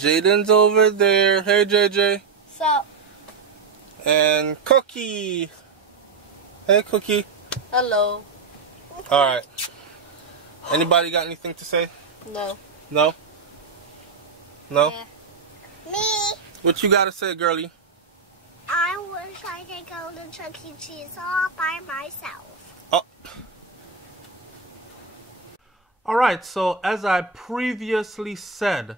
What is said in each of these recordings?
Jaden's over there. Hey, JJ. Sup? And Cookie. Hey, Cookie. Hello. Alright. Anybody got anything to say? No. No? No? Yeah. Me. What you gotta say, girlie? I wish I could go to Chuck E. Cheese all by myself. Oh. Alright, so as I previously said,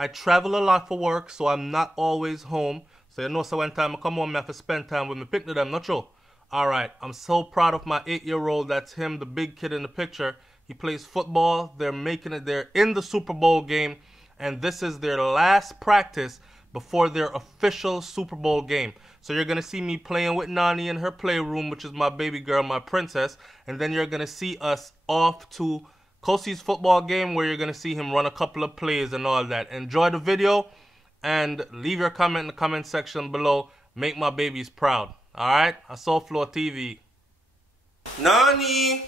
I travel a lot for work, so I'm not always home. So you know, so when time I come home, I have to spend time with my picnic them, not true? Alright, I'm so proud of my 8-year-old. That's him, the big kid in the picture. He plays football. They're making it. They're in the Super Bowl game. And this is their last practice before their official Super Bowl game. So you're going to see me playing with Nani in her playroom, which is my baby girl, my princess. And then you're going to see us off to Kosie's football game, where you're going to see him run a couple of plays and all that. Enjoy the video and leave your comment in the comment section below. Make my babies proud. Alright? SouFLoTV. Nani!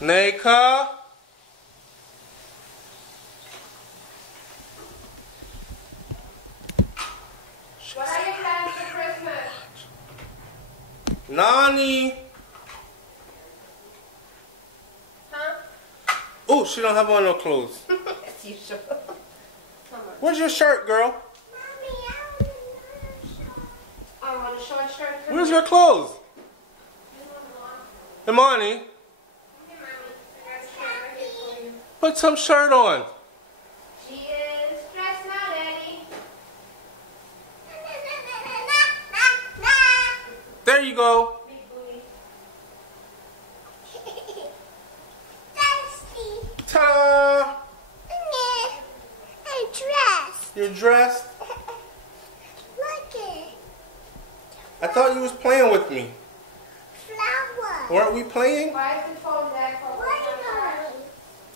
Neka! What are your plans for Christmas? Nani! Huh? Oh, she don't have on no clothes. Yes, you should. Where's your shirt, girl? I want a short shirt. Where's your clothes? Imani, put some shirt on. She is dressed now, Daddy. There you go. Big booty. Ta-da! I'm dressed. You're dressed? Look it. I thought you was playing with me. Flower. Weren't we playing? Why is the phone there?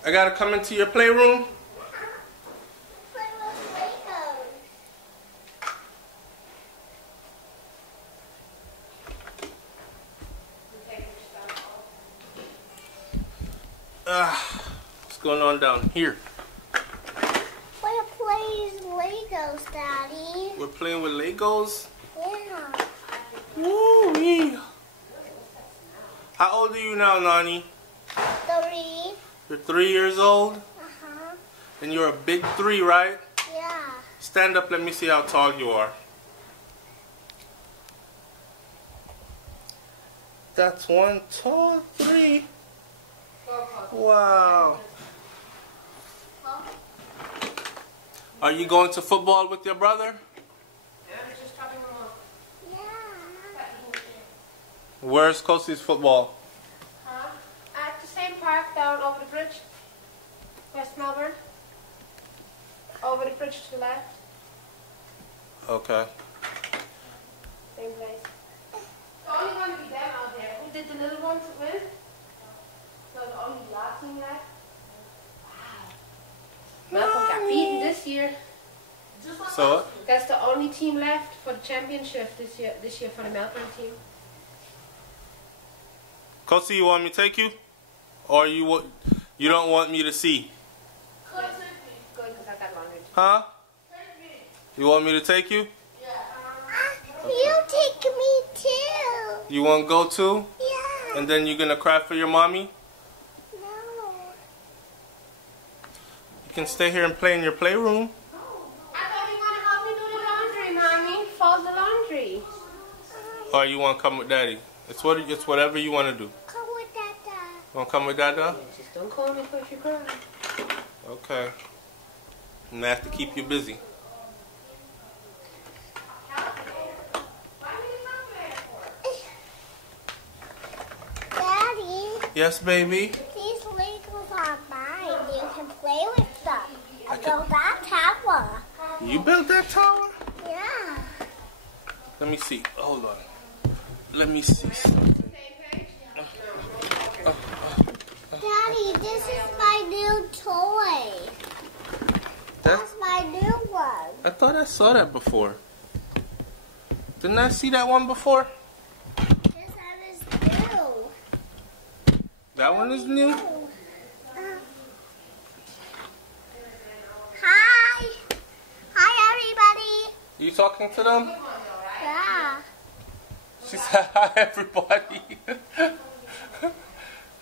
I gotta come into your playroom. Play with Legos. What's going on down here? We're playing Legos, Daddy. We're playing with Legos? Yeah. Woo-wee. How old are you now, Nani? 3. You're 3 years old? Uh-huh. And you're a big 3, right? Yeah. Stand up, let me see how tall you are. That's one tall 3. Wow. Are you going to football with your brother? Yeah, we're just dropping them off. Yeah. Where's Kosie's football? Huh? At the same park down over the bridge. West Melbourne. Over the bridge to the left. Okay. Same place. It's only going to be them out there. Who did the little ones win? So the only last team left. Wow. Melbourne got beaten this year. So what? That's the only team left for the championship this year for the Melbourne team. Kosie, you want me to take you? Or you don't want me to see? Good, because I got laundry. Huh? You want me to take you? You take me too. You want to go too? Yeah. And then you're going to cry for your mommy? No. You can stay here and play in your playroom. I thought you want to help me do the laundry, Mommy. Fold the laundry. Or you want to come with Daddy? It's whatever you want to do. Come with Dada. You want to come with Dada? Just don't call me if you cry. Okay. And I have to keep you busy. Daddy, Yes, baby? these Legos are mine. You can play with them. I built that tower. You built that tower? Yeah. Let me see. Hold on. Let me see something. Daddy, this is my new toy. That's my new one. I thought I saw that before. Didn't I see that one before? This one is new. That one is new? talking to them? Yeah. She said, hi, everybody.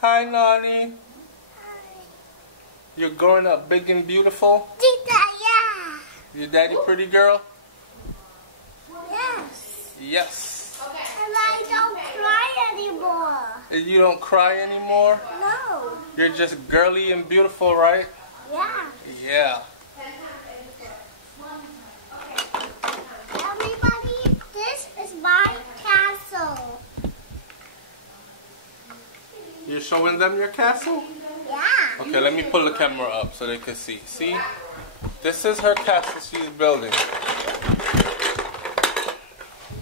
Hi, Nani. You're growing up big and beautiful? Tita, yeah. Your daddy pretty girl? Yes. Yes. And I don't cry anymore. And you don't cry anymore? No. You're just girly and beautiful, right? Yeah. Yeah. Everybody, this is my castle. You're showing them your castle? Yeah. Okay, let me pull the camera up so they can see. See? This is her castle she's building.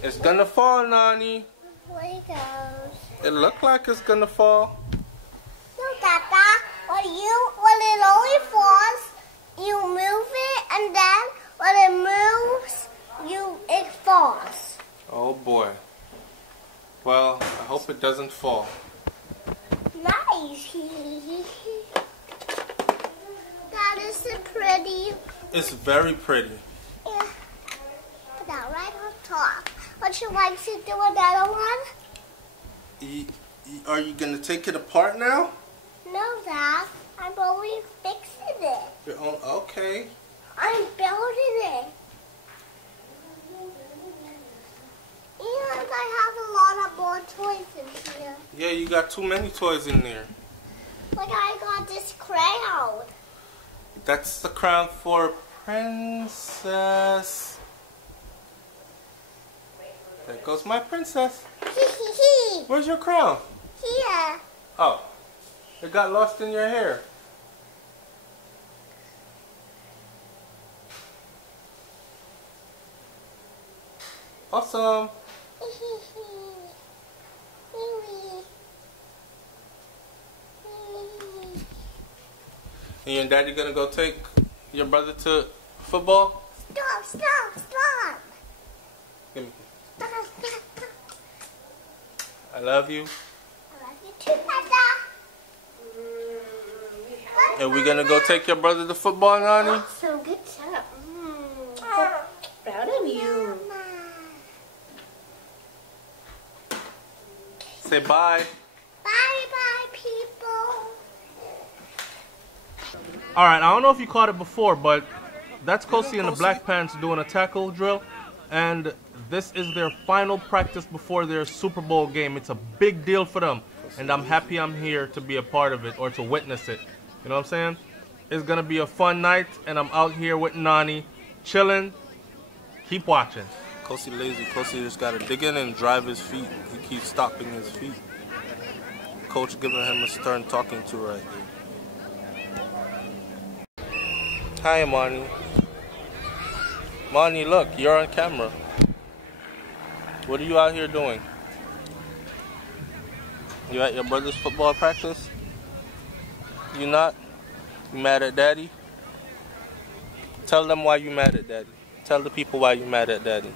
It's gonna fall, Nani. Legos. It look like it's gonna fall. No, Tata. When it only falls, you move it, and then when it moves, it falls. Oh boy. Well, I hope it doesn't fall. Nice. That is pretty. It's very pretty. Yeah. Put that right on top. Would you like to do another one? Are you gonna take it apart now? No, Dad. I'm only fixing it. Your own, okay. I'm building it. And I have a lot of more toys in here. Yeah, you got too many toys in there. Like I got this crown. That's the crown for Princess. There goes my princess. Where's your crown? Here. Oh, it got lost in your hair. Awesome. And your daddy gonna go take your brother to football? Stop. Give me. Stop. I love you. I love you too, Papa. And we gonna go take your brother to football, Nani? So good job. Proud of you. Say bye. Bye, people. Alright, I don't know if you caught it before, but that's Kosi and the Black Pants doing a tackle drill. And this is their final practice before their Super Bowl game. It's a big deal for them. And I'm happy I'm here to be a part of it or to witness it. You know what I'm saying? It's going to be a fun night. And I'm out here with Nani, chilling. Keep watching. Kosi lazy. Kosi just got to dig in and drive his feet. He keeps stopping his feet. Coach giving him a stern talking to right here. Hi, Mani. Mani, look, you're on camera. What are you out here doing? You at your brother's football practice? You not? You mad at Daddy? Tell them why you mad at Daddy. Tell the people why you mad at Daddy.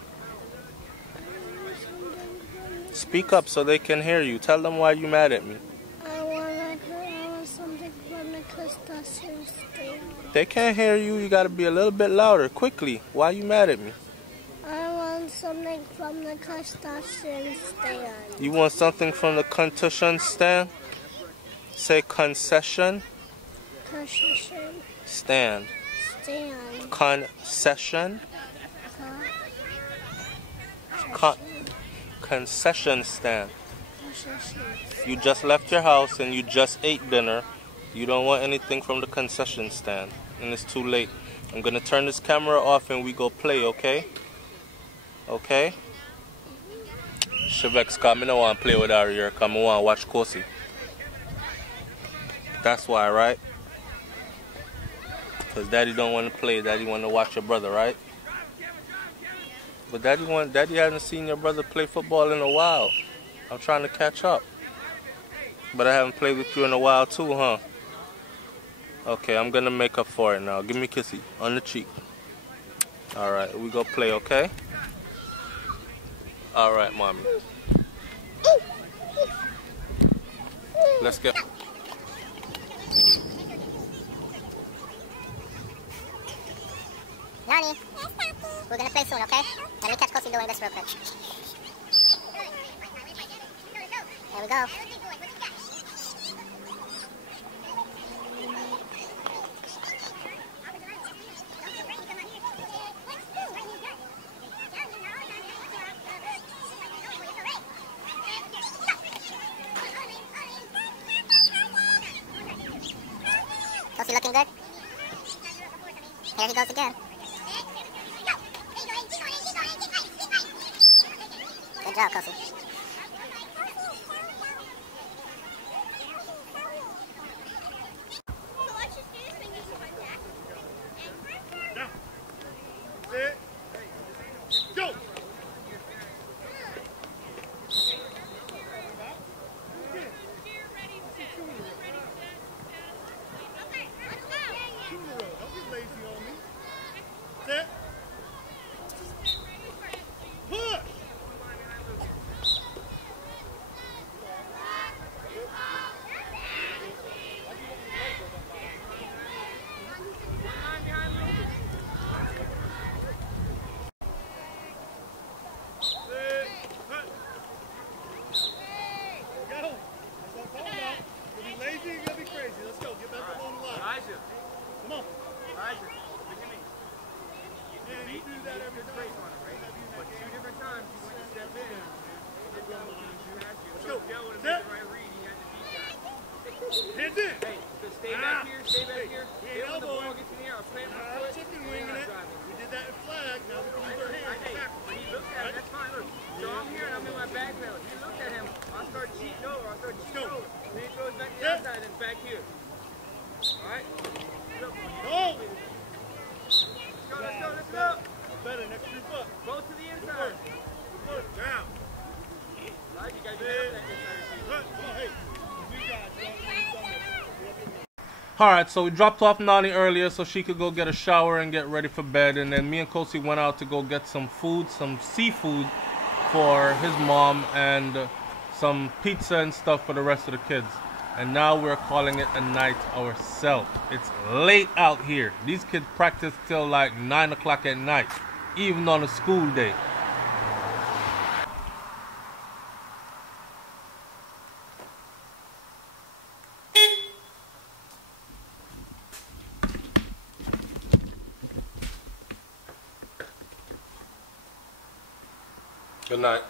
Speak up so they can hear you. Tell them why you mad at me. I want something from the crustacean stand. They can't hear you. You gotta be a little bit louder. Quickly. Why you mad at me? I want something from the crustacean stand. You want something from the concession stand? Say concession. Concession Stand. stand. Concession. Concession stand. You just left your house and you just ate dinner. You don't want anything from the concession stand. And it's too late. I'm going to turn this camera off and we go play, okay? Okay? Shevex, come. I don't want to play with her here. Come, I want to watch Kosi. That's why, right? Because Daddy don't want to play. Daddy want to watch your brother, right? But Daddy hasn't seen your brother play football in a while. I'm trying to catch up. But I haven't played with you in a while too, huh? Okay, I'm going to make up for it now. Give me a kissy on the cheek. Alright, we go play, okay? Alright, Mommy. Let's get... Nani, we're gonna play soon, okay? Let me catch Kosi doing this real quick. There we go. Kosi looking good? Here he goes again. Good job, Kosi. Go! Alright, so we dropped off Nani earlier so she could go get a shower and get ready for bed. And then me and Kosi went out to go get some food, some seafood for his mom and some pizza and stuff for the rest of the kids. And now we're calling it a night ourselves. It's late out here. These kids practice till like 9 o'clock at night, even on a school day. Good night.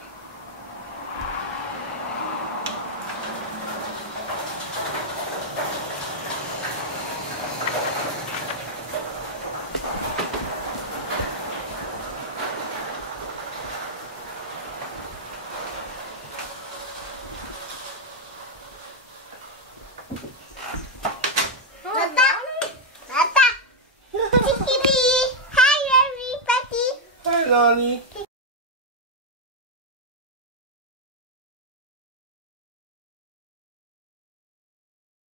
Hi, everybody. Hi, Nani.